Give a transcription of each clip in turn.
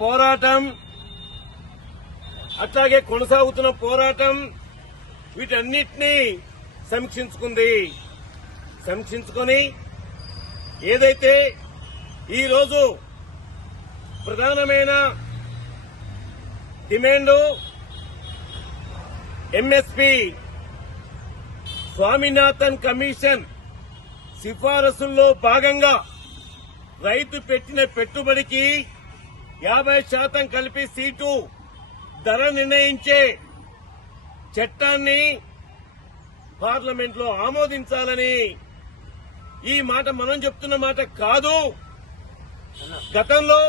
పోరాటం అట్లాగే కొనసాగుతున్న పోరాటం వీటన్నిటినీ సమీక్షించుకొని ఏదైతే ఈరోజు ప్రధానమైన డిమాండ్ ఎంఎస్పీ స్వామినాథన్ కమిషన్ సిఫారసుల్లో భాగంగా రైతు పెట్టిన పెట్టుబడికి 50% కలిపి సీటు ధర నిర్ణయించే చట్టాన్ని పార్లమెంట్లో ఆమోదించాలని ఈ మాట మనం చెప్తున్న మాట కాదు. గతంలో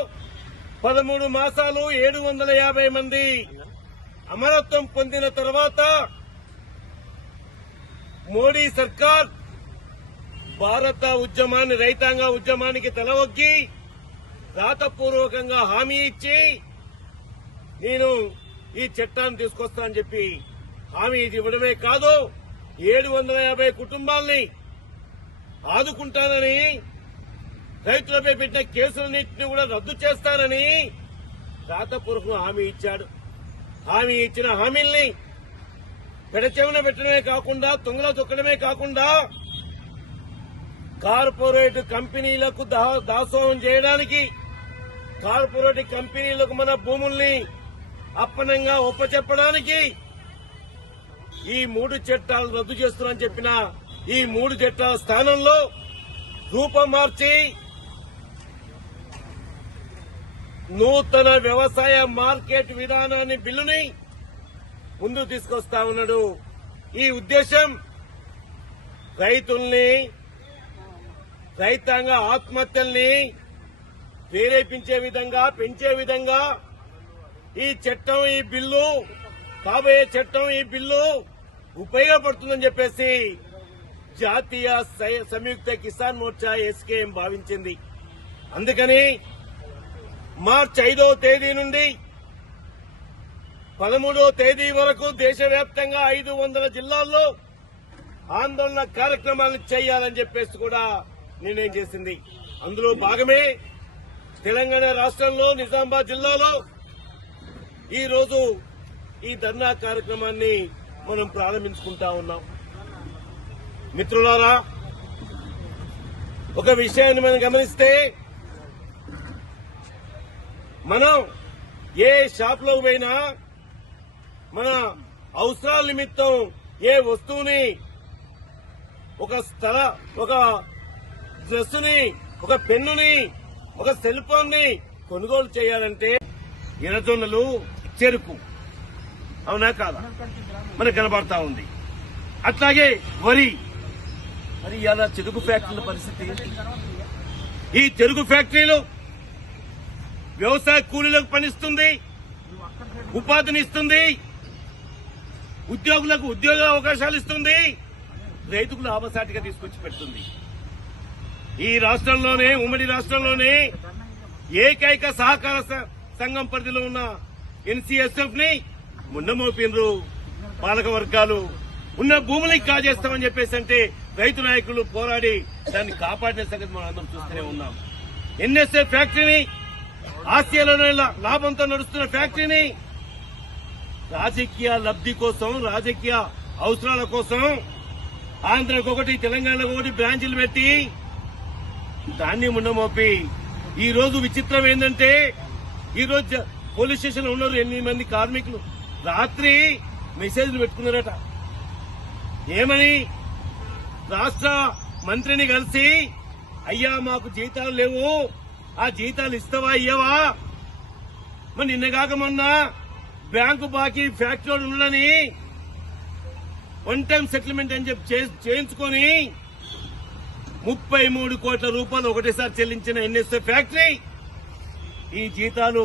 13 మాసాలు 750 మంది అమరత్వం పొందిన తర్వాత మోడీ సర్కార్ భారత ఉద్యమాన్ని రైతాంగ ఉద్యమానికి తలవొగ్గి రాతపూర్వకంగా హామీ ఇచ్చి నేను ఈ చట్టాన్ని తీసుకొస్తానని చెప్పి హామీ ఇవ్వడమే కాదు 750 కుటుంబాల్ని ఆదుకుంటానని రైతులపై పెట్టిన కేసులన్నింటినీ కూడా రద్దు చేస్తానని రాతపూర్వకంగా హామీ ఇచ్చాడు. హామీ ఇచ్చిన హామీల్ని పెడచెవిన పెట్టడమే కాకుండా తుంగలో తొక్కడమే కాకుండా కార్పొరేట్ కంపెనీలకు దాసోహం చేయడానికి కార్పొరేట్ కంపెనీలకు మన భూముల్ని అప్పనంగా ఒప్పచెప్పడానికి ఈ 3 చట్టాలు రద్దు చేస్తున్నారని చెప్పిన ఈ 3 చట్టాల స్థానంలో రూపం మార్చి నూతన వ్యవసాయ మార్కెట్ విధానాన్ని బిల్లుని ముందుకు తీసుకొస్తా ఉన్నాడు. ఈ ఉద్దేశం రైతుల్ని రైతాంగ ఆత్మహత్యల్ని ప్రేరేపించే విధంగా పెంచే విధంగా ఈ చట్టం ఈ బిల్లు కాబోయే చట్టం ఈ బిల్లు ఉపయోగపడుతుందని చెప్పేసి జాతీయ సంయుక్త కిసాన్ మోర్చా ఎస్కేఎం భావించింది. అందుకని మార్చి 5వ తేదీ నుండి 13వ తేదీ వరకు దేశవ్యాప్తంగా 500 జిల్లాల్లో ఆందోళన కార్యక్రమాలను చేయాలని చెప్పేసి కూడా నిర్ణయం చేసింది. అందులో భాగమే తెలంగాణ రాష్ట్రంలో నిజామాబాద్ జిల్లాలో ఈ రోజు ఈ ధర్నా కార్యక్రమాన్ని మనం ప్రారంభించుకుంటా ఉన్నాం. మిత్రులారా, ఒక విషయాన్ని మనం గమనిస్తే మనం ఏ షాప్ లో పోయినా మన అవసరాల నిమిత్తం ఏ వస్తువుని ఒక డ్రెస్సుని ఒక పెన్నుని ఒక సెల్ ఫోన్ ని కొనుగోలు చేయాలంటే ఎర్రజొన్నలు చెరుకు అవునా కాదా మనకు కనబడతా ఉంది. అట్లాగే వరి మరి ఇలా చెరుకు ఫ్యాక్టరీల పరిస్థితి ఈ చెరుకు ఫ్యాక్టరీలు వ్యవసాయ కూలీలకు పనిస్తుంది, ఉపాధిని ఇస్తుంది, ఉద్యోగులకు ఉద్యోగ అవకాశాలు ఇస్తుంది, రైతుకు లాభసాటిగా తీసుకొచ్చి పెడుతుంది. ఈ రాష్ట్రంలోనే ఉమ్మడి రాష్ట్రంలోనే ఏకైక సహకార సంఘం పరిధిలో ఉన్న ఎన్సీఎస్ఎఫ్ ని ముండమోపినరు పాలక వర్గాలు. ఉన్న భూముల్ని కాజేస్తామని చెప్పేసి అంటే రైతు నాయకులు పోరాడి దాన్ని కాపాడిన సంగతి మనం అందరం చూస్తూనే ఉన్నాం. ఎన్ఎస్ఎఫ్ ఫ్యాక్టరీని ఆసియాలోనే లాభంతో నడుస్తున్న ఫ్యాక్టరీని రాజకీయ లబ్ది కోసం రాజకీయ అవసరాల కోసం ఆంధ్రకు ఒకటి తెలంగాణకు ఒకటి బ్రాంచీలు పెట్టి దాన్ని ముండమోపి ఈ రోజు విచిత్రం ఏంటంటే ఈ రోజు పోలీస్ స్టేషన్ లో ఉన్నారు 8 మంది కార్మికులు రాత్రి మెసేజ్లు పెట్టుకున్నారట. ఏమని? రాష్ట్ర మంత్రిని కలిసి అయ్యా మాకు జీతాలు లేవు, ఆ జీతాలు ఇస్తావా ఇయ్యవా, మరి నిన్నగాక మొన్న బ్యాంకు బాకీ ఫ్యాక్టరీ ఉండని 1 టైం సెటిల్మెంట్ అని చెప్పి చేయించుకొని 33 కోట్ల రూపాయలు ఒకటేసారి చెల్లించిన ఎన్ఎస్ఎఫ్ ఫ్యాక్టరీ ఈ జీతాలు